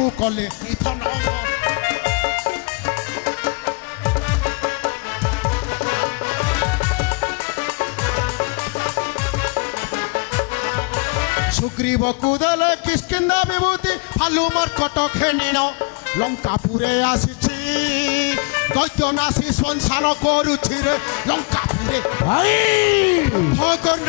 को कले निधन सुग्रीव कुदल किष्किंधा विभूति फालु मर्कट खेनिन लंकापुरे आसीछि दैत्यनाशी संसार करुछि रे लंकापुरे भाई भगन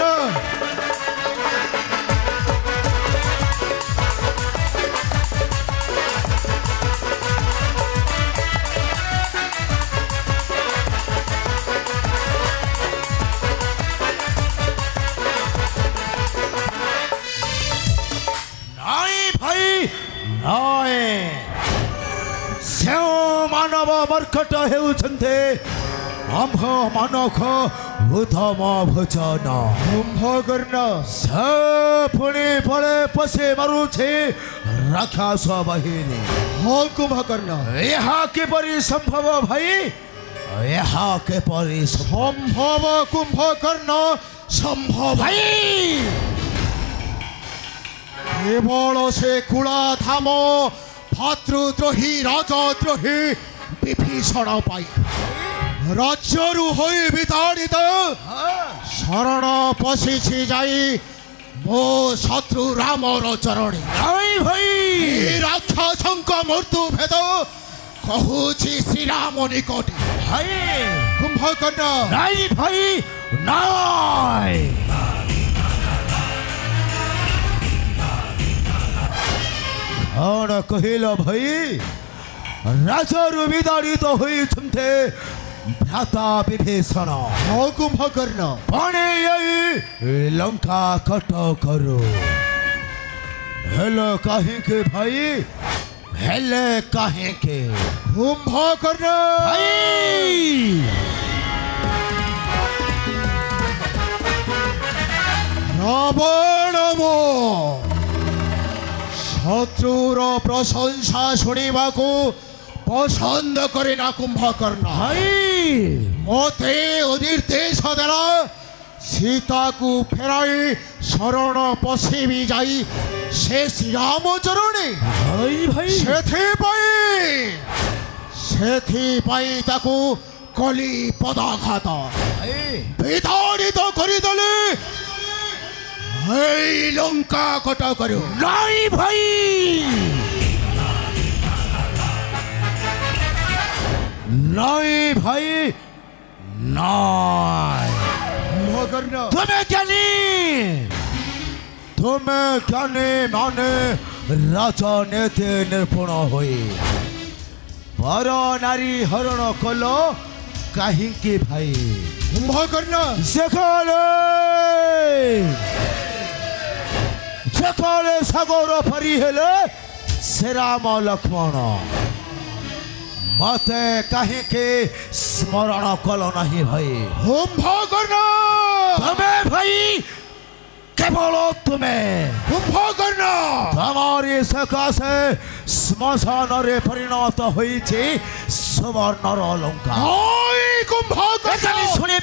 मानव मर्कट हेउछन्ते आम्भ मानव उधम भोजन कुंभकर्ण स पुणी पड़े पसे मारुछे राक्षस बाहिनी हो कुंभकर्ण यहाँ किपरि संभव भाई यहाँ किपरि संभव कुंभकर्ण संभव भाई केवल से कुलाधाम भातृद्रोही राजद्रोही विभीषण पाई राज्यरु होई विताड़ित शरण पशिछि जाई मो शत्रु रामर चरणे भाई भाई राक्षसंक मृत्यु भेद कहूछि श्री राम निकट भाई कुंभकर्ण नहीं भाई नहीं और कहिल भाई राजरु विदारित होइछन्ते भ्राता विभीषण हो कुंभकर्ण पणे यही लंका कट करो हेलो कहीं के भाई हेले कहीं के कुंभकर्ण भाई रावण मो शत्रुर प्रशंसा शुणा को पसंद करे ना कुंभकर्ण भाई मते निर्देश देला सीता को फेराई शरण पशिबी जाई से श्री राम चरणे भाई भाई सेथि पाई ताकू कली पदाघात विताड़ित करिदेले लंका कट करो नहीं भाई नहीं भाई नहीं तुम्हें ज्ञानी माने राजनीति निपुण हुई पर नारी हरण कल कहीं भाई कुंभकर्ण जेकाले सागर फरी हेले से राम लक्ष्मण मते कहीं के स्मरण कल नहीं भाई कुंभकर्ण तुम्हें भाई केवल तुम्हें कुंभकर्ण तमारी सकाशे श्मशान रे परिणत होइछि सुवर्णर लंका कुंभकर्ण सुने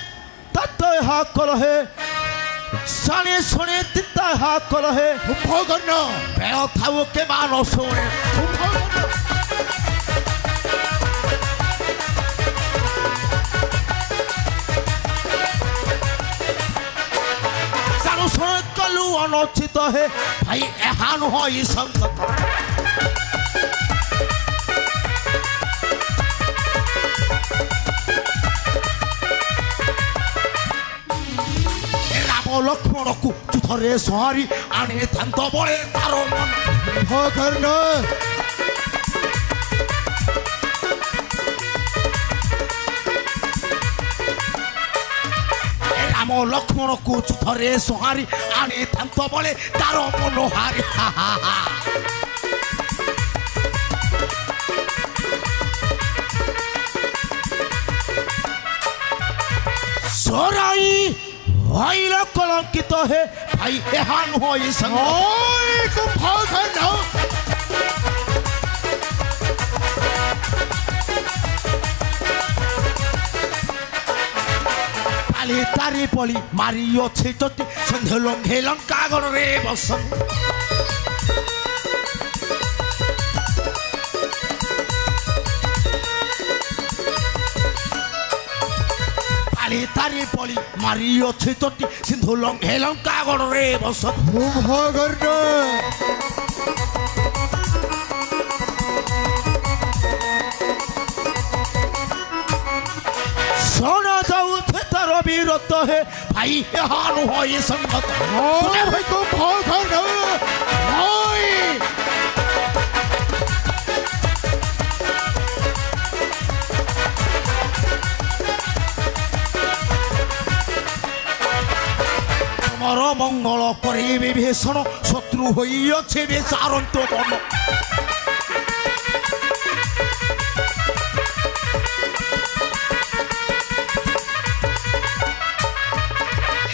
तत्व हा कलहे साने सुने तित्ता हा कलहे कुंभकर्ण बेल थाउ के मानो सुने सानु सुने कलु अनुचित है भाई एहान हो ई संकट लक्ष्मण को थरे सहारी आने थांत बड़े तारो मन कुंभकर्ण राम लक्ष्मण को थरे सहारी आने थांत बड़े तारो मनोहारी सोराई भाई कलंकित है भाई एहान हो खाली तारी पली मारी अच्छे चटी संधे लंघे लंका गण रे बसन କାଲି ତାରି ପଳି ମାରି ଅଛି ତୋଟି ସିନ୍ଧୁ ଲଙ୍ଘେ ଲଙ୍କା ଗଡ଼ରେ ବସ କୁମ୍ଭକର୍ଣ୍ଣ ଶୁଣା ଯାଉଛେ ତାର ବୀରତ୍ୱ ହେ ଭାଇ ଏହା ନୁହଁ ଏ ସଂଗତ ଭାଇ କୁମ୍ଭକର୍ଣ୍ଣ ତମର ମଙ୍ଗଳ କରିବି ଭୀଷଣ ଶତ୍ରୁ ହୋଇଅଛି ବିଚାରନ୍ତ ମନ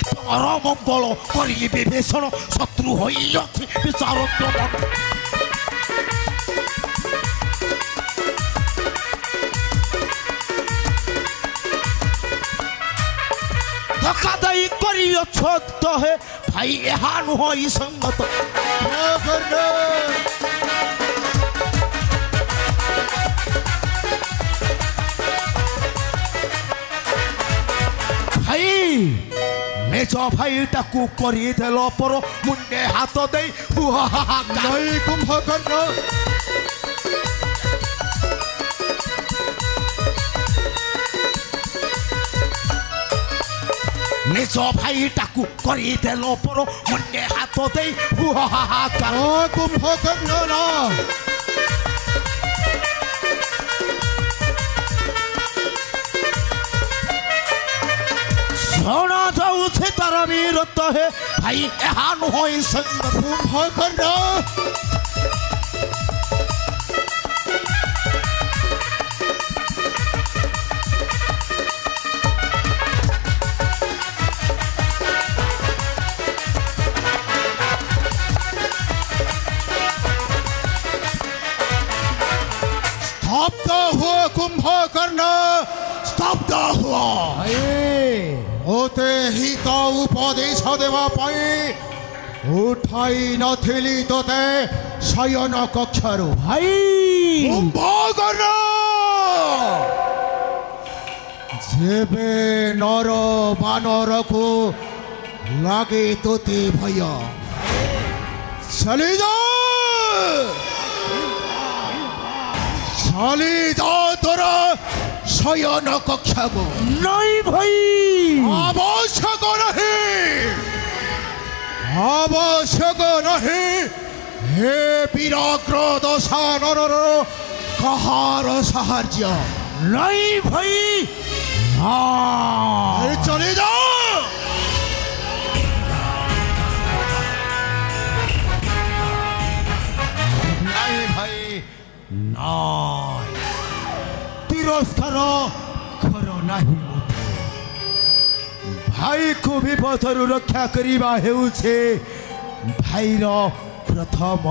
ତମର ମଙ୍ଗଳ କରିବି ଭୀଷଣ ଶତ୍ରୁ ହୋଇଅଛି ବିଚାରନ୍ତ ମନ धक्का दई करियो छोट है भाई यहाँ नुहो ई संगत भाई निज भाई टाकू करी देल पर मुंडे हाथ दे नहीं कुंभकर्ण निज भाई टाकू करी देल पर मुंडे हाथ दे कुंभकर्ण ना शोना जाऊे तार वीरत्व है भाई यहाँ नुह संग कुंभकर्ण स्तब्ध हुआ कुंभकर्ण स्तब्ध हुआ होते ही तो उपदेश देवा पाई उठाई नथिली तोते शयन कक्षरु भाई कुंभकर्ण जेबे नर बानर को लागे तोते भय चली जा तोरा शयन कक्षा को नहीं भाई आवश्यक नहीं हे वीराग्र दशानर कहार साहाଯ୍य नहीं भाई हाँ चले जाओ नहीं भाई ना तिरस्कार कर नहीं भाई को विपदरू रक्षा करवा हेउछे भाईर प्रथम